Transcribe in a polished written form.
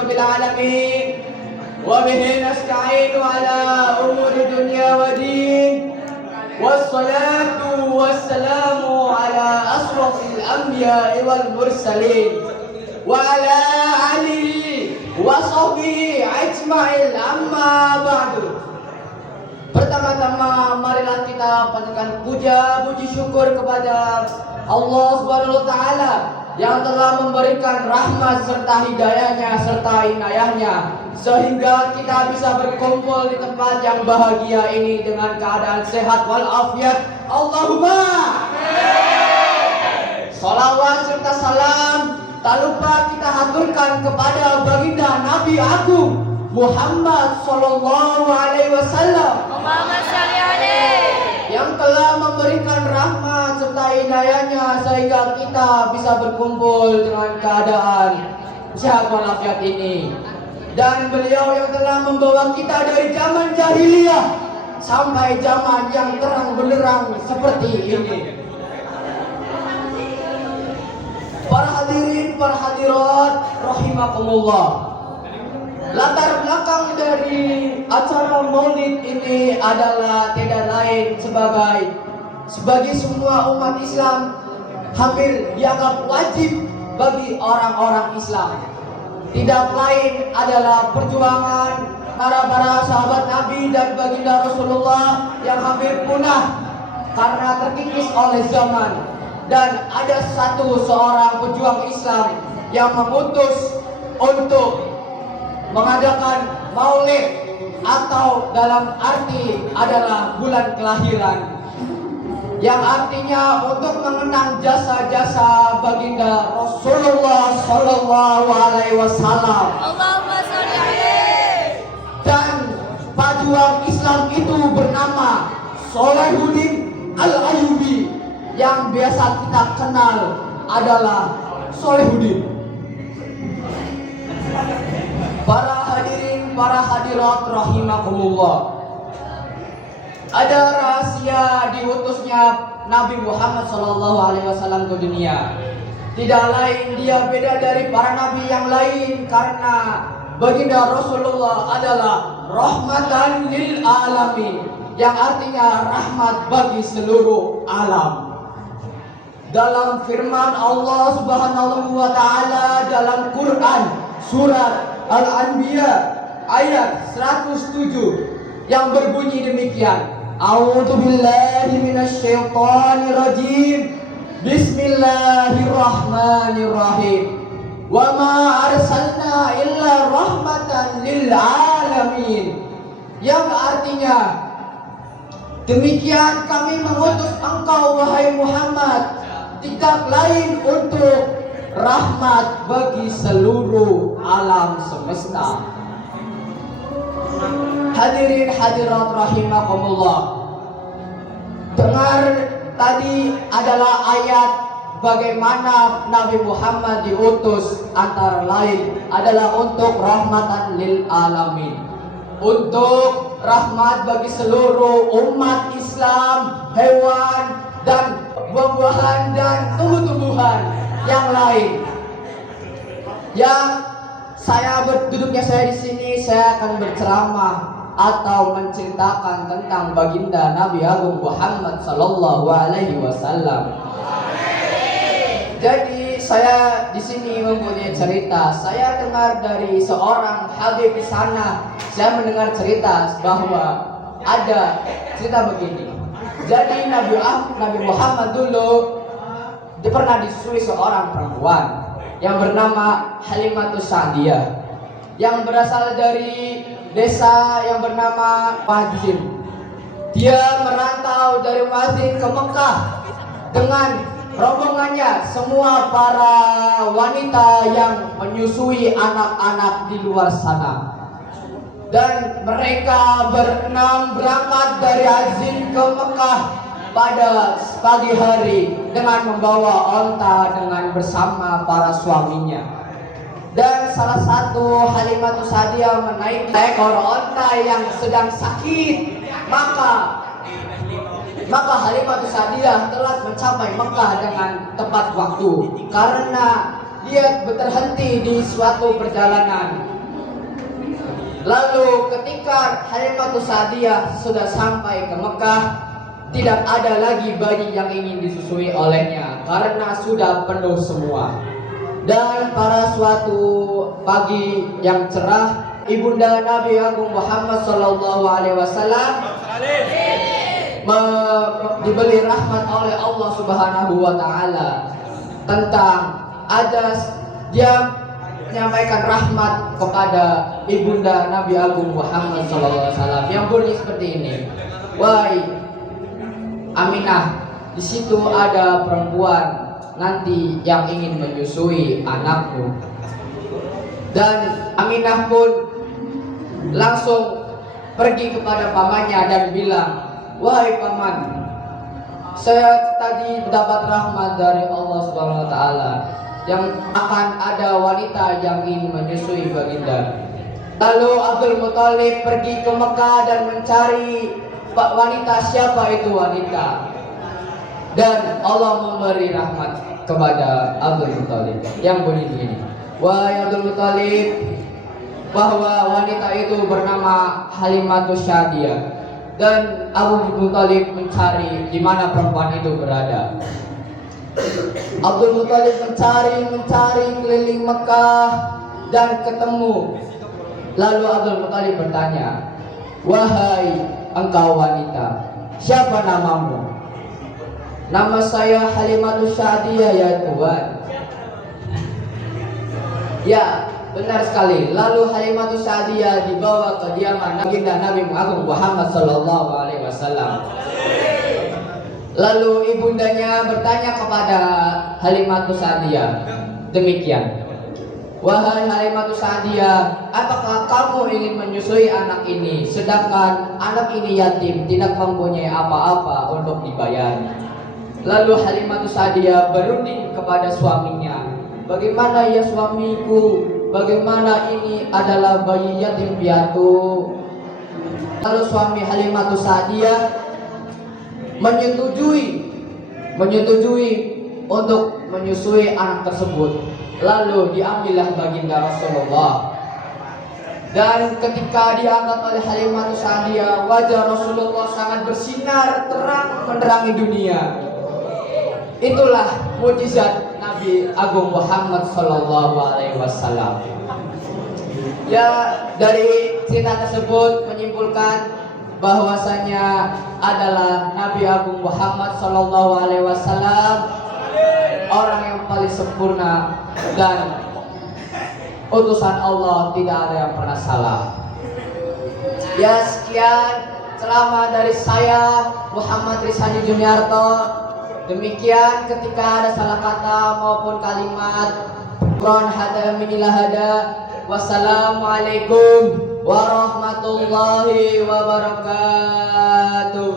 rabbil alamin wa bihi nasta'inu ala umuri dunya wa din. Wassalatu wassalamu ala asrafil anbiya'i wal mursalin wa ala alihi wa sahbihi ajma'in, amma ba'du. Pertama-tama marilah kita panjatkan puja puji syukur kepada Allah Subhanahu wa taala yang telah memberikan rahmat serta hidayahnya serta inayahnya sehingga kita bisa berkumpul di tempat yang bahagia ini dengan keadaan sehat walafiat. Allahumma amin. Salawat serta salam tak lupa kita haturkan kepada baginda Nabi Agung Muhammad sallallahu alaihi wasallam yang telah memberikan rahmat serta hidayahnya sehingga kita bisa berkumpul dengan keadaan sehat walafiat ini. Dan beliau yang telah membawa kita dari zaman jahiliyah sampai zaman yang terang benderang seperti ini. Para hadirin, para hadirat rahimakumullah. Latar belakang dari acara maulid ini adalah tidak lain sebagai semua umat Islam hampir dianggap wajib bagi orang-orang Islam. Tidak lain adalah perjuangan para sahabat Nabi dan baginda Rasulullah yang hampir punah karena terkikis oleh zaman. Dan ada seorang pejuang Islam yang memutus untuk mengadakan maulid atau dalam arti adalah bulan kelahiran, yang artinya untuk mengenang jasa-jasa baginda Rasulullah sallallahu alaihi wasallam. Allahumma shalli alaihi. Dan pejuang Islam itu bernama Shalahuddin Al-Ayyubi yang biasa kita kenal adalah Shalahuddin. Para hadirin, para hadirat rahimakumullah. Ada rahasia diutusnya Nabi Muhammad SAW ke dunia. Tidak lain dia beda dari para nabi yang lain karena baginda Rasulullah adalah rahmatan lil alamin, yang artinya rahmat bagi seluruh alam. Dalam firman Allah Subhanahu wa taala dalam Quran surat Al-Anbiya ayat 107 yang berbunyi demikian. A'udzu billahi minasyaitonir rajim. Bismillahirrahmanirrahim. Wa ma arsalna illa rahmatan lil alamin. Yang artinya demikian kami mengutus engkau wahai Muhammad tidak lain untuk rahmat bagi seluruh alam semesta. Hadirin hadirat rahimakumullah. Dengar tadi adalah ayat bagaimana Nabi Muhammad diutus antara lain adalah untuk rahmatan lil alamin, untuk rahmat bagi seluruh umat Islam, hewan dan buah-buahan dan tumbuh-tumbuhan yang lain. Yang duduknya saya di sini, saya akan berceramah atau menceritakan tentang baginda Nabi Agung Muhammad sallallahu alaihi wasallam. Jadi saya di sini mempunyai cerita. Saya dengar dari seorang habib di sana. Saya mendengar cerita bahwa ada cerita begini. Jadi Nabi Muhammad dulu pernah disusui seorang perempuan yang bernama Halimatus Sa'diyah yang berasal dari desa yang bernama Mazin. Dia merantau dari Mazin ke Mekah dengan rombongannya, semua para wanita yang menyusui anak-anak di luar sana. Dan mereka berenam berangkat dari Mazin ke Mekah pada pagi hari dengan membawa onta dengan bersama para suaminya. Dan salah satu Halimatus Sa'diyah menaiki ekor onta yang sedang sakit. Maka Halimatus Sa'diyah telah mencapai Mekah dengan tepat waktu karena dia terhenti di suatu perjalanan. Lalu ketika Halimatus Sa'diyah sudah sampai ke Mekah, tidak ada lagi bayi yang ingin disusui olehnya karena sudah penuh semua. Dan pada suatu pagi yang cerah, ibunda Nabi Agung Muhammad Sallallahu Alaihi Wasallam diberi rahmat oleh Allah Subhanahu Wa Taala tentang dia menyampaikan rahmat kepada ibunda Nabi Agung Muhammad SAW yang bunyi seperti ini. Wahai Aminah, di situ ada perempuan nanti yang ingin menyusui anakmu. Dan Aminah pun langsung pergi kepada pamannya dan bilang, wahai paman, saya tadi mendapat rahmat dari Allah Subhanahu Wa Taala yang akan ada wanita yang ingin menyusui baginda. Lalu Abdul Muthalib pergi ke Mekah dan mencari wanita, siapa itu wanita. Dan Allah memberi rahmat kepada Abdul Muthalib yang bunyi begini. Wahai Abdul Muthalib, bahwa wanita itu bernama Halimatus Sa'diyah. Dan Abdul Muthalib mencari di mana perempuan itu berada. Abdul Muthalib mencari keliling Mekah dan ketemu. Lalu Abdul Muthalib bertanya, wahai engkau wanita, siapa namamu? Nama saya Halimatus Sa'diyah ya Tuhan. Ya, benar sekali. Lalu Halimatus Sa'diyah dibawa ke kediaman baginda Nabi Agung Muhammad Sallallahu Alaihi Wasallam. Lalu ibundanya bertanya kepada Halimatus Sa'diyah demikian, wahai Halimatus Sa'diyah, apakah kamu ingin menyusui anak ini sedangkan anak ini yatim, tidak mempunyai apa-apa untuk dibayar? Lalu Halimatus Sa'diyah berunding kepada suaminya, bagaimana ya suamiku, bagaimana ini adalah bayi yatim piatu. Lalu suami Halimatus Sa'diyah menyetujui untuk menyusui anak tersebut. Lalu diambillah baginda Rasulullah. Dan ketika diangkat oleh Halimatus Sa'diyah, wajah Rasulullah sangat bersinar terang menerangi dunia. Itulah mukjizat Nabi Agung Muhammad Sallallahu Alaihi Wasallam. Ya, dari cerita tersebut menyimpulkan bahwasanya adalah Nabi Agung Muhammad Sallallahu Alaihi Wasallam orang yang paling sempurna dan utusan Allah, tidak ada yang pernah salah. Ya, sekian ceramah dari saya Muhammad Rizani Juniarto. Demikian, ketika ada salah kata maupun kalimat, Quran hada minillah hada. Wassalamualaikum warahmatullahi wabarakatuh.